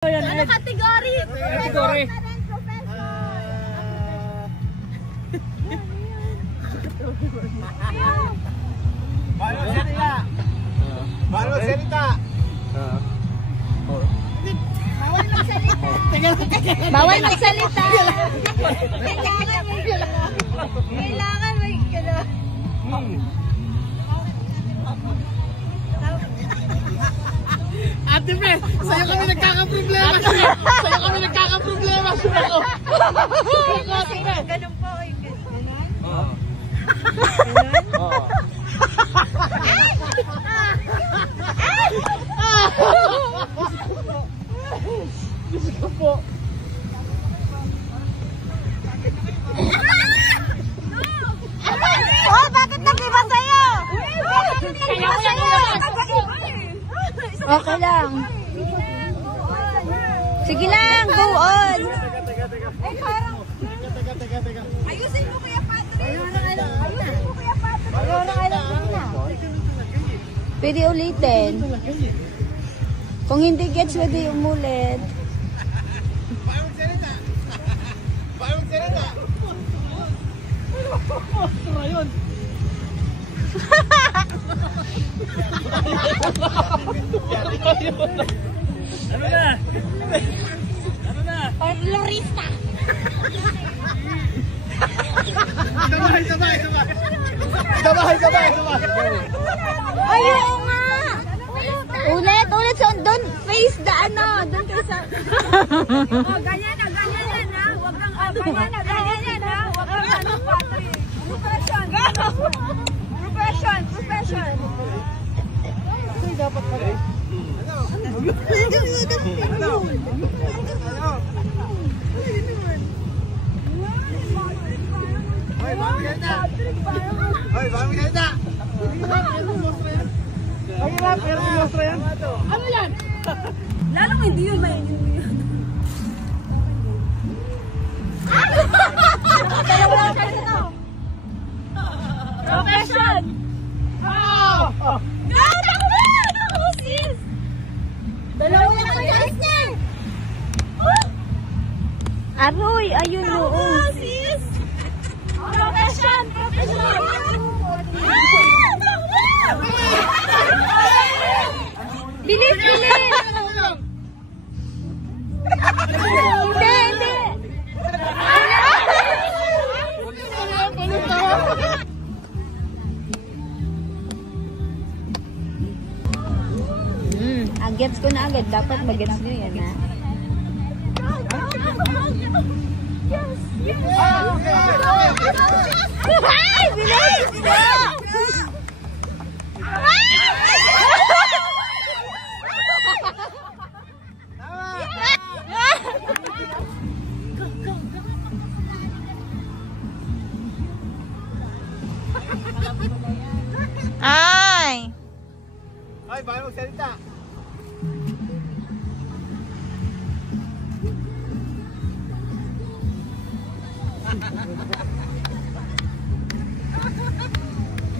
Ano category? Category. Bawal salita. Bawal salita. Bawal magsalita. Kailangan may gano'n. Ate Pe, sa'yo kami nagkakaproblema siya. Sa'yo kami nagkakaproblema siya ako. Ate Pe. Ganun po. Oo. Oo. Diyos ko po. Oh, bakit nag-iba sa'yo? Bakit nag-iba sa'yo? Okay lang. Sige lang, go on. Ay, parang... Teka. Ayusin mo Kuya Patrick. Ayusin mo Kuya Patrick. Ayun na. Pwede ulitin. Kung hindi gets, pwede umulit. Bawal salita. Bawal salita. Sura yun. Ano na? Ano na? Florista. Sabay. Ayaw nga. Ulit. So, doon, face the ano. Doon kayo sa... Oh, ganyan na ha. Huwag kang, ganyan na ha. Huwag kang ano, Patrick. Profession. Ay, dapat pala. Hoy, bawal salita. Hoy, bawal salita. Ay, pero mostra yan. Ano yan? Lalong hindi yun, may yun. Profession! Ako, sis! Dalawa na kayo, sis! Aroy, ayun noon. Sis! Profession! Bilis! Hindi! Gets ko na agad. Dapat mag-gets nyo yan, ha? Ay! Bilis! Ay! Ay, bawal magsalita.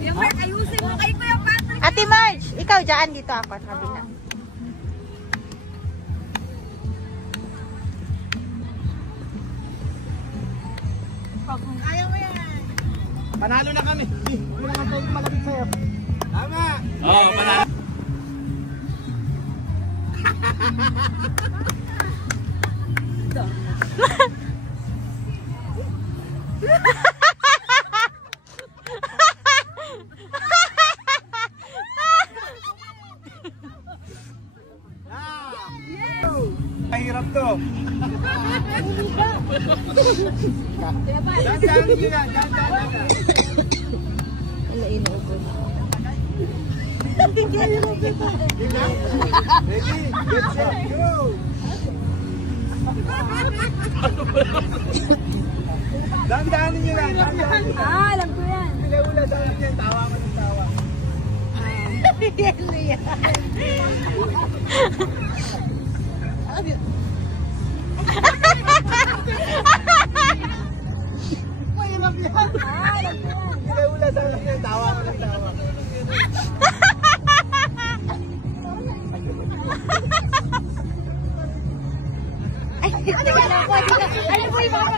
Yung Mark, ayusin mo kay Kuya Patrick. Ate Marge, ikaw dyan. Dito ako at kabila. Ayaw mo yan. Panalo na kami. Hindi naman tayo malapit sa'yo. Tama. Oo, panalo. Mahirap to. Dandan nila, dandan. Wala inuubo. Ready? Get set, go! Dandanin nyo lang, dandanin nyo lang. Alam ko yan. Ula-ula sa akin yan, tawa ka ng tawa. Yan yan. Mahirap yan. Ula-ula sa akin yan, tawa ka ng tawa. Ano po yung mga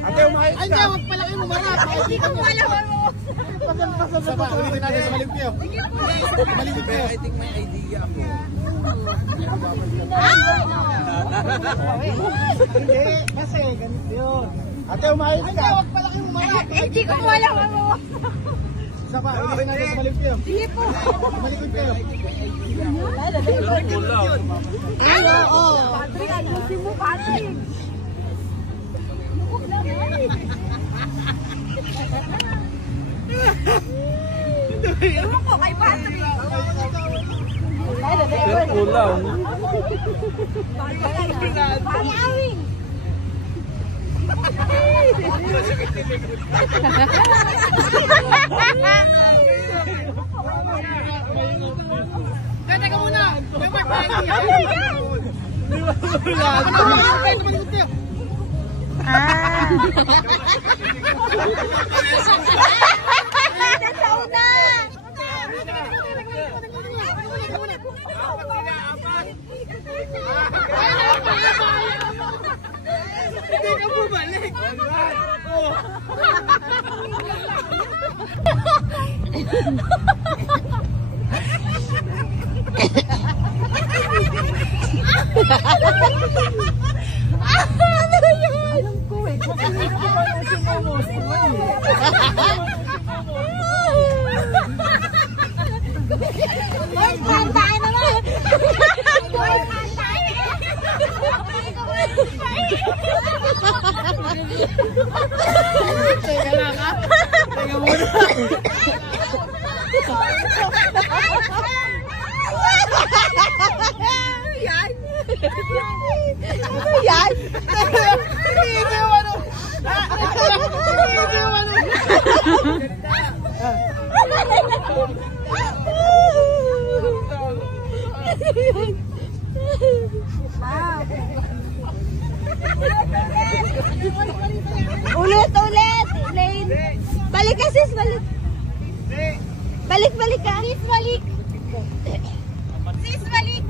Ate, umayos ka. Ay, hindi, wag pala kayo umarap. Hindi ko po alam mo. Sa ba, ulitin natin sa maligpyo. Maligpyo. I think may idea ako. Hindi, kasi ganito yun. Ate, umayos ka. Wag pala kayo umarap. Hindi ko po alam mo. Sa ba, ulitin natin sa maligpyo. Sige po. Maligpyo. Ano? Oo. Padre, ano si mo, Padre? Ewan ko kay Padre. Pero kulang. Pangawin. Teka muna. Hindi ka bumalik. Alam ko eh. Boy, kantaan naman! Boy, kantaan! Teka lang ha. Teka muna. Yan! Ano yan? Hindi yung ano. Hindi yung ano. Ulit, ulit! Lane! Balik ka, sis! Balik! Balik, balik ka! Sis, balik! Sis, balik!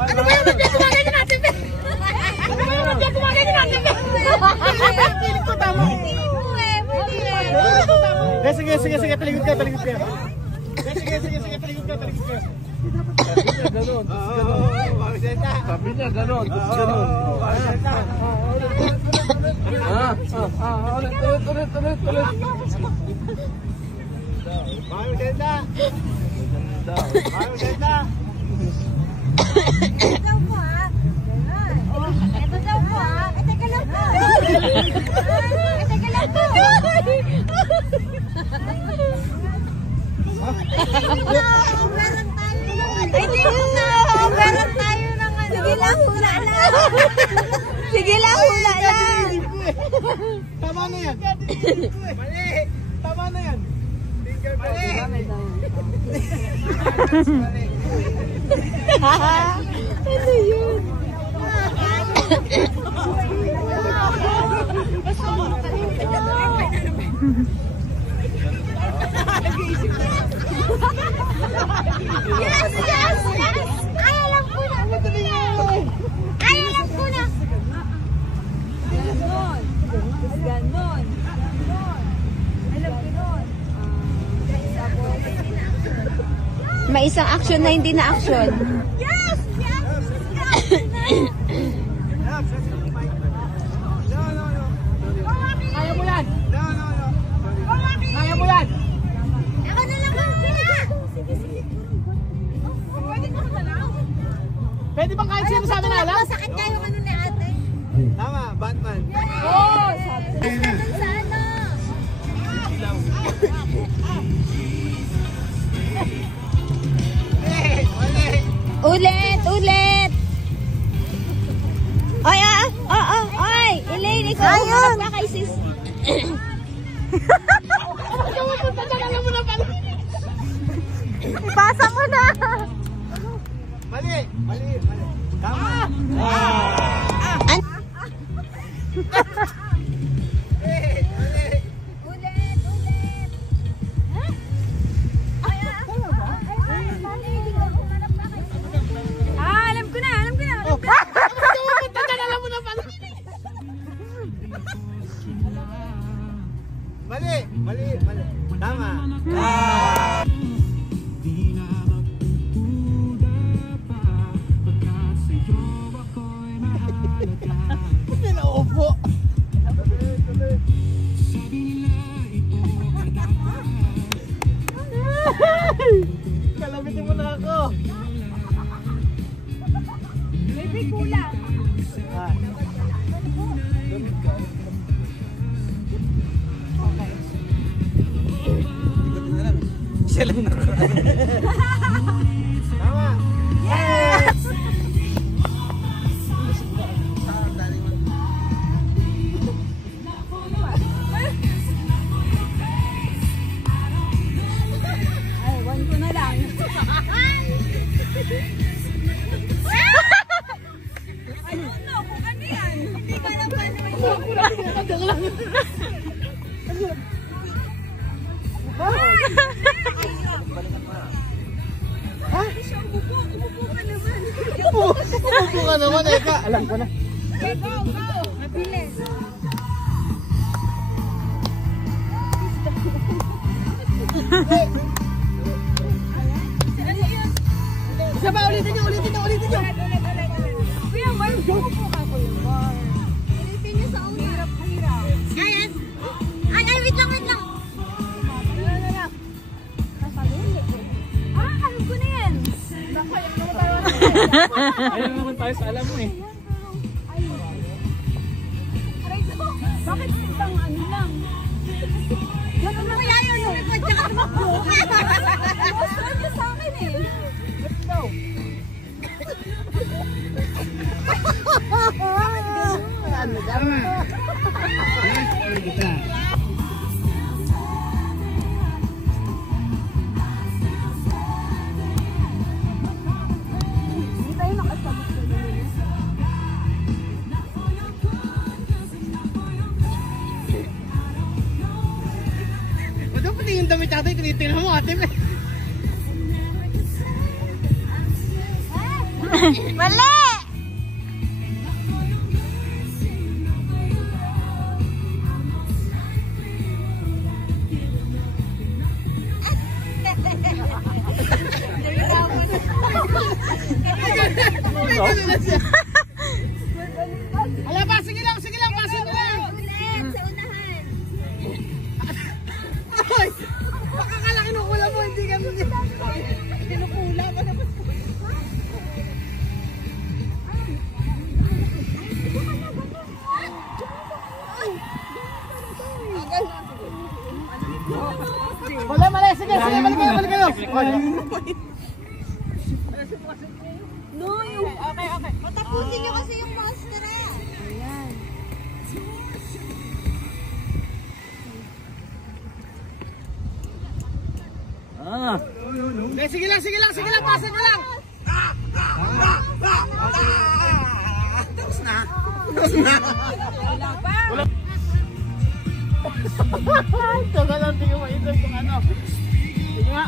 Ano ba yung magdatumagan na natin? Ano ba yung magdatumagan na natin? Pilit ko tama. Hindi ko eh, pwede eh. Sige, sige, sige, taligod ka, taligod ka. Sige, sige, sige, taligod ka, taligod ka. Ganon. Sabi niya ganon. Ganon. Ulit. Maganda. Maganda. Ito daw po ha. Ito daw po ha. Teka lang po. Teka lang po. Meron tayo ng ano. Sige lang, hula lang. Sige lang, hula lang. Tama na yan. Mali. Tama na yan. Mali. Ano yun? Yes, yes, yes! Ay, alam ko na! Ay, alam ko na! Ganon. Ganon. Alam ko nun. May isang action na hindi na action. Yes! Yes! Kaya mo yan. Kaya mo yan. Ako na lang ang sige, sige. Pwede ka na lang. Pwede bang kahit sino sa amin alam? Masakit kayo ano ni ate. Tama, Batman. Oo! Sabi ka dun sa ano. Ulit! Ulit! Oy, oy! Elaine, ikaw humarap ka kay sis. Ipasa mo na! Mali. Tama. Ulit! Ulit! Ay! hula. Ah. Siya lang nakaraan. Tama. Yes! Ay, one ko na lang. I don't know kung ano yan. Hindi ka lang ba naman yun? Ha? Umupo ka naman. Umupo ka naman, Eka. Alam ko na. Okay, go, go. Mabilis. Ano yun? Isa ba? Ulitin nyo. Ulit. Kuya, Mar, umupo ka, Kuya Mar. Ulitin niyo sa una. Hirap. Ganyan. Ay, wait lang. Ano. Ah, alam ko na yan. Ayaw naman tayo sa alam mo eh. Aray ko, bakit isang ano lang? Ganun na kaya yun, lumipad tsaka tumakbo. Gusto niyo sa akin eh. Let's go. Ano gano'n? Hindi tayo nakasabot sa nila. Ba't pati yung damit natin, tinitingnan mo ate? Mali! Ala ba, sige lang, pasin nyo lang. Ulit, sa unahan. Ay, baka kala kinukula mo, hindi ka nun. Kinukula ka naman. Mali, sige, balik kayo. No, yung... Okay. Matapusin niyo kasi yung monster eh. Ayan. Sige lang, pasin nyo lang. Tapos na. Wala pa. Tagal lang, tingin mo ito kung ano. Sige nga.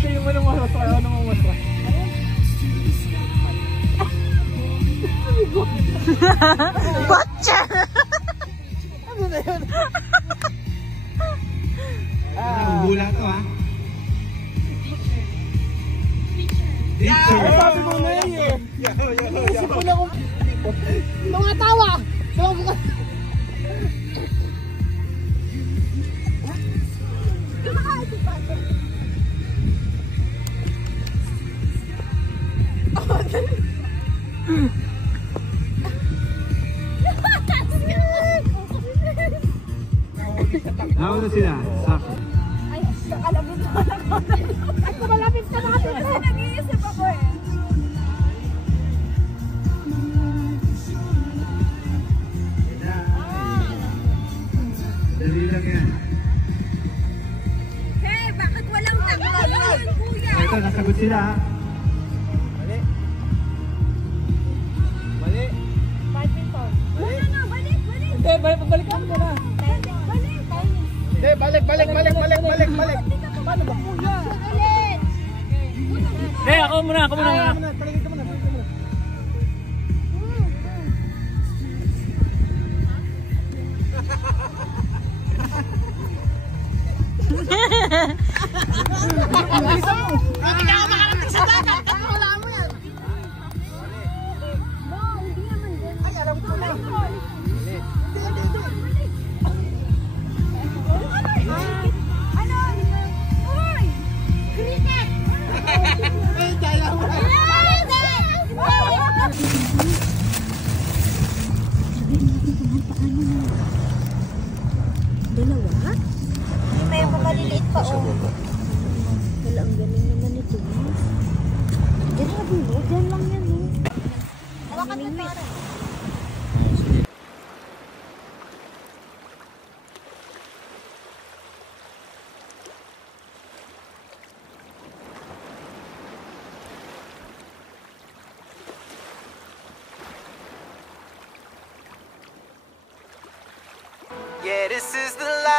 Tingin mo naman maswa. Ano naman maswa? Butcher! Ano na yun? Hula to ha? Sabi mo na yun eh. Isip ko na kung... Mga tawa! Nauna sila. Ay, nakalabot ko na ako. Ay, kumalapit ka na kasi. Nag-iisip ako eh. Dali lang yan. Hey, bakit walang naglalawin, kuya? Ito, nasagot sila ha. Mali. Wala na, balik. Hindi, balikan ko na. Hindi, balik. Paano ba? Ulit. Hindi, ako muna. Talagay ka muna. Hindi ka makarating sa dagat. Wala mo yan. No, hindi naman din. Ay, alam ko na. Hindi. Dalawa? May maliliit pa, oh. Wala, ang galing naman ito. Grabe, oh. Diyan lang yan, oh. Hawakan mo para. Yeah, this is the life.